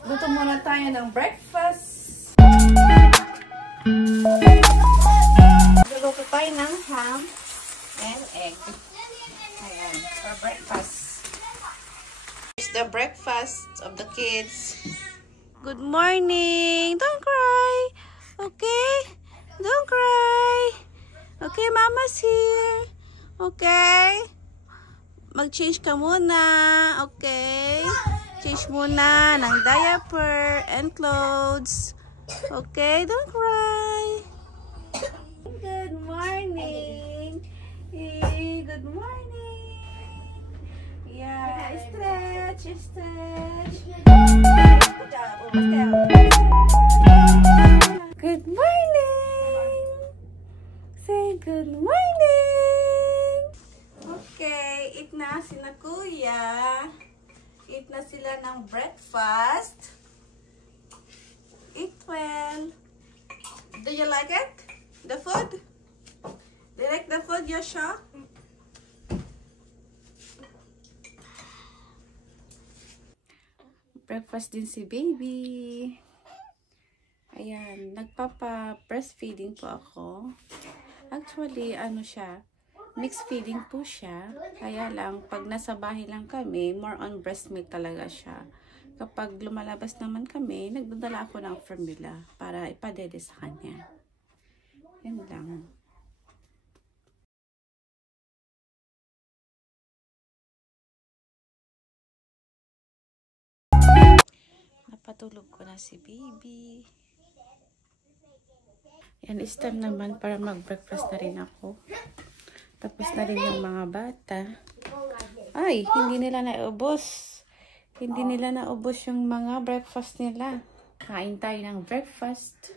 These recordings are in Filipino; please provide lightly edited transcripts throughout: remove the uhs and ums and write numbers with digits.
Luto muna tayo ng breakfast. Luluto tayo ng ham and egg. Ayan, for breakfast. Here's the breakfast of the kids. Good morning! Don't cry! Okay? Don't cry! Okay, Mama's here. Okay? Mag-change ka muna. Okay? Change muna ng diaper and clothes. Okay? Don't cry. Good morning. Hey, good morning. Yeah, stretch, stretch. Good morning. Say good morning. Okay, eat na sila kuya. Eat na sila ng breakfast. Eat well. Do you like it? The food? Do you like the food, Yosha? Breakfast din si baby. Ayan, nagpapa-breastfeeding po ako. Actually, ano siya, mixed feeding po siya. Kaya lang, pag nasa bahay lang kami, more on breast milk talaga siya. Kapag lumalabas naman kami, nagdadala ako ng formula para ipadede sa kanya. Yan lang. Napatulog ko na si baby. Yan, is time naman para mag-breakfast na rin ako. Tapos na rin yung mga bata. Ay, hindi nila naubos. Hindi nila naubos yung mga breakfast nila. Kain tayo ng breakfast.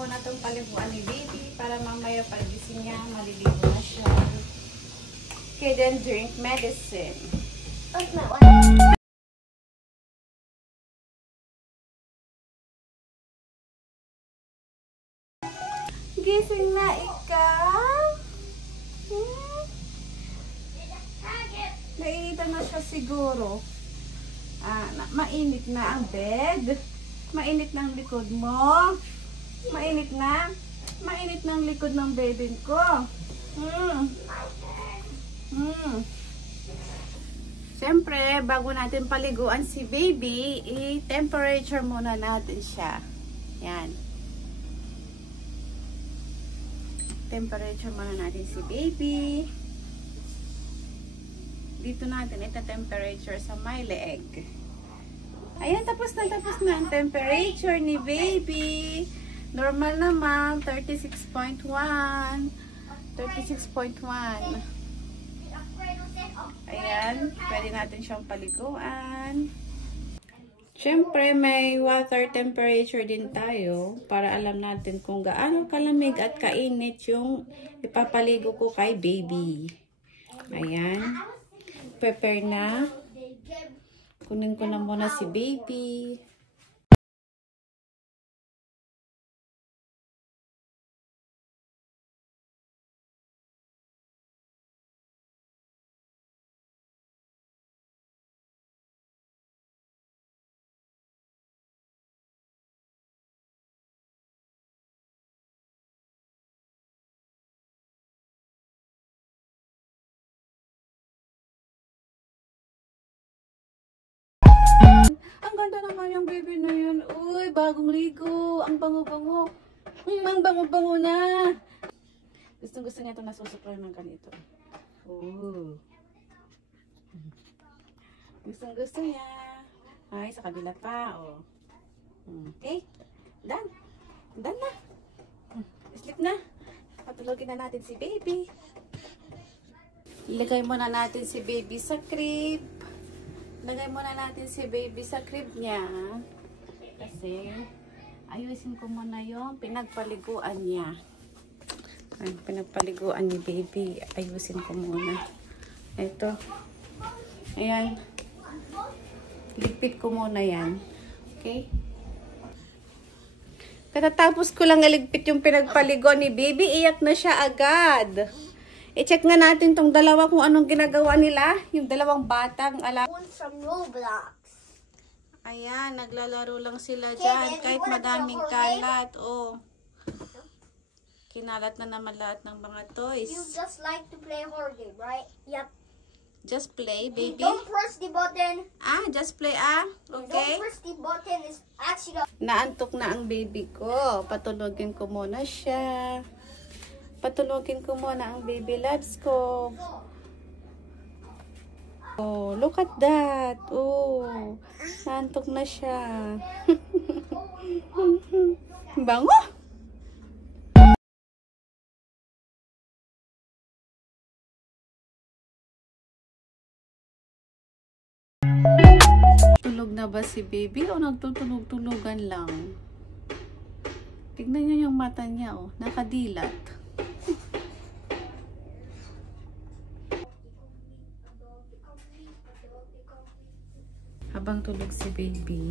Ako na itong paliguan ni baby para mamaya pagising niya, maliligo na siya. Okay, then drink medicine. Gising na ikaw? Nainitan na siya siguro. Mainit na ang bed. Mainit na ang likod mo. Mainit na. Mainit na ang likod ng baby ko. Siyempre, bago natin paliguan si baby, i-temperature muna natin siya. Yan. Temperature muna natin si baby. Dito natin ita-temperature sa my leg. Ayan, tapos na ang temperature ni baby. Normal naman, 36.1. 36.1. Ayan, pwede natin siyang paliguan. Siyempre, may water temperature din tayo para alam natin kung gaano kalamig at kainit yung ipapaligo ko kay baby. Ayan. Prepare na. Kunin ko na muna si baby. Ang ganda naman yung baby na yun. Uy, bagong ligo. Ang bango-bango. Ang bango-bango na. Gustong-gusto niya itong nasusuklay ng ganito. Oh. Gustong-gusto niya. Ay, sa kabila pa. Oh. Okay. Done. Done na. Sleep na. Patulogin na natin si baby. Ilagay muna natin si baby sa crib. Lagay muna natin si baby sa crib niya. Kasi, ayusin ko muna yung pinagpaliguan niya. Ay, pinagpaliguan ni baby. Ayusin ko muna. Ito. Ayan. Ligpit ko muna yan. Okay? Katatapos ko lang naligpit yung pinagpaliguan ni baby, iyak na siya agad. I-check nga natin tong dalawa kung anong ginagawa nila. Yung dalawang batang From Roblox. Ayan, naglalaro lang sila dyan. Kahit madaming kalat. Oh. Kinalat na naman lahat ng mga toys. You just like to play horror game, right? Yep. Just play, baby. Don't press the button. Just play, okay? Don't press the button. It's actually... Naantok na ang baby ko. Patulogin ko muna siya. Patulogin ko muna ang baby loves ko. Oh, look at that. Oh, naantok na siya. Bango! Tulog na ba si baby o nagtutulog-tulugan lang? Tignan niyo yung mata niya, oh. Nakadilat. Habang tulog si baby,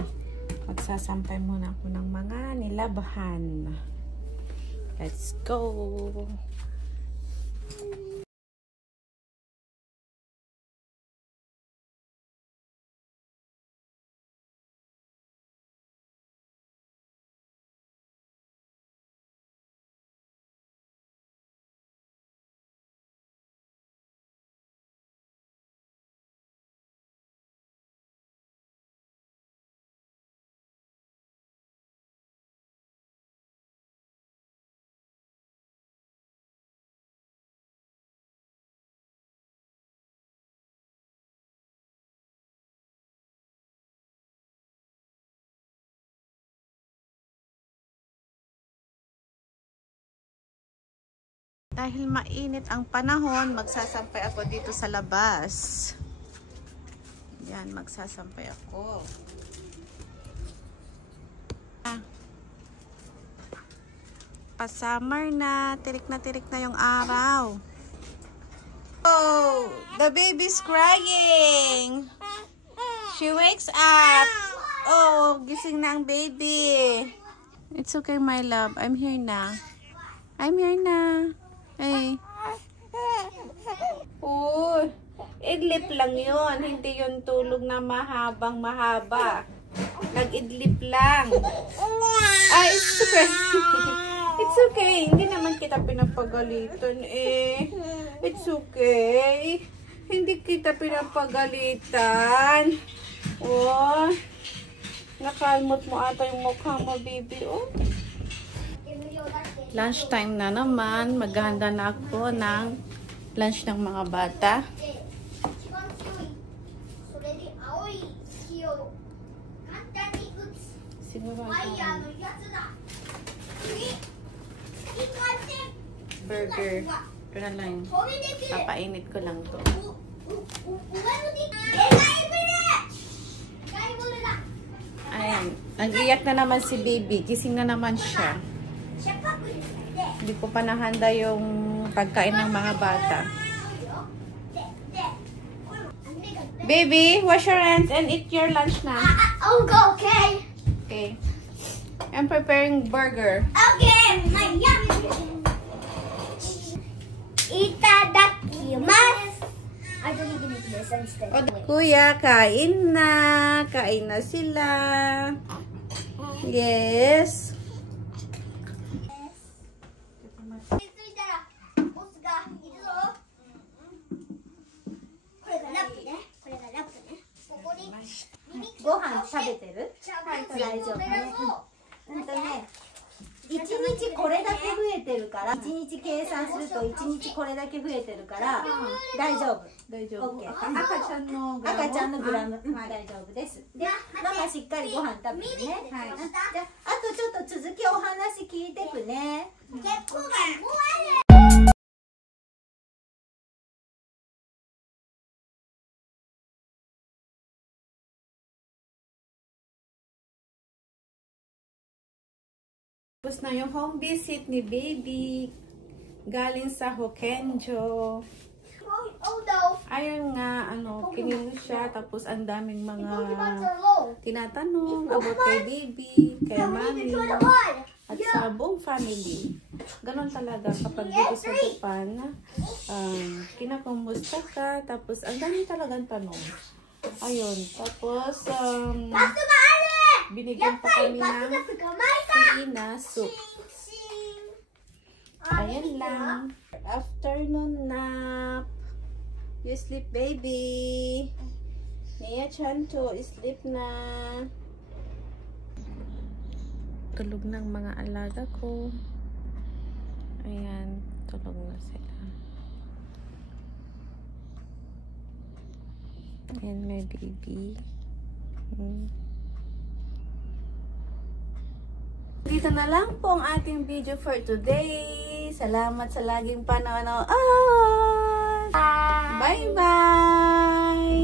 magsasampay muna ako ng mga nilabahan. Let's go! Dahil mainit ang panahon, magsasampay ako dito sa labas. Yan, magsasampay ako. Pa-summer na, tirik na yung araw. Oh, the baby's crying. She wakes up. Oh, gising na ang baby. It's okay, my love. I'm here na. I'm here na. Hey. Uy, idlip lang yun. Hindi yun tulog na mahabang mahaba. Nag-idlip lang. It's okay. It's okay. Hindi naman kita pinapagalitan eh. It's okay. Hindi kita pinapagalitan. Oh, nakalmot mo ata yung mukha mo, baby. Oh. Lunchtime na naman. Maghahanda na ako ng lunch ng mga bata. Siguro burger. Ito na lang. Papainit ko lang to. Ayan. Nag-iyak na naman si baby. Gising na naman siya. Hindi ko pa nahanda yung pagkain ng mga bata. Baby, wash your hands and eat your lunch na. I'll go, okay? Okay. I'm preparing burger. Okay, my yummy. Itadakimasu. I don't even need this instead. Kuya, kain na. Kain na sila. Yes. Gohan 食べてる？大丈夫ね。1日これだけ増えてるから、1日計算すると1日これだけ増えてるから大丈夫。大丈夫。 OK。赤ちゃんのグラム。赤ちゃんのグラム大丈夫です。で、ママしっかりご飯食べてね。はい。じゃああとちょっと続きお話聞いてくね。結構がもうある。Tapos na yung home visit ni baby. Galing sa Hokenjo. Oh no. Ayun nga, kinilo siya. Tapos ang daming mga Pokemons are low. tinatanong about kay baby, kay mami, One. at sa buong family. Ganon talaga kapag dito sa Japan, kinakumusta ka, tapos ang dami talagang tanong. Ayun, tapos binigyan pa kami ng free na soup. Ayan lang. Afternoon nap. You sleep, baby. Nia-chan to, sleep na. Tulog ng mga alaga ko. Ayan, tulog na sila. Ayan, my baby. Dito na lang po ang ating video for today. Salamat sa laging panonood.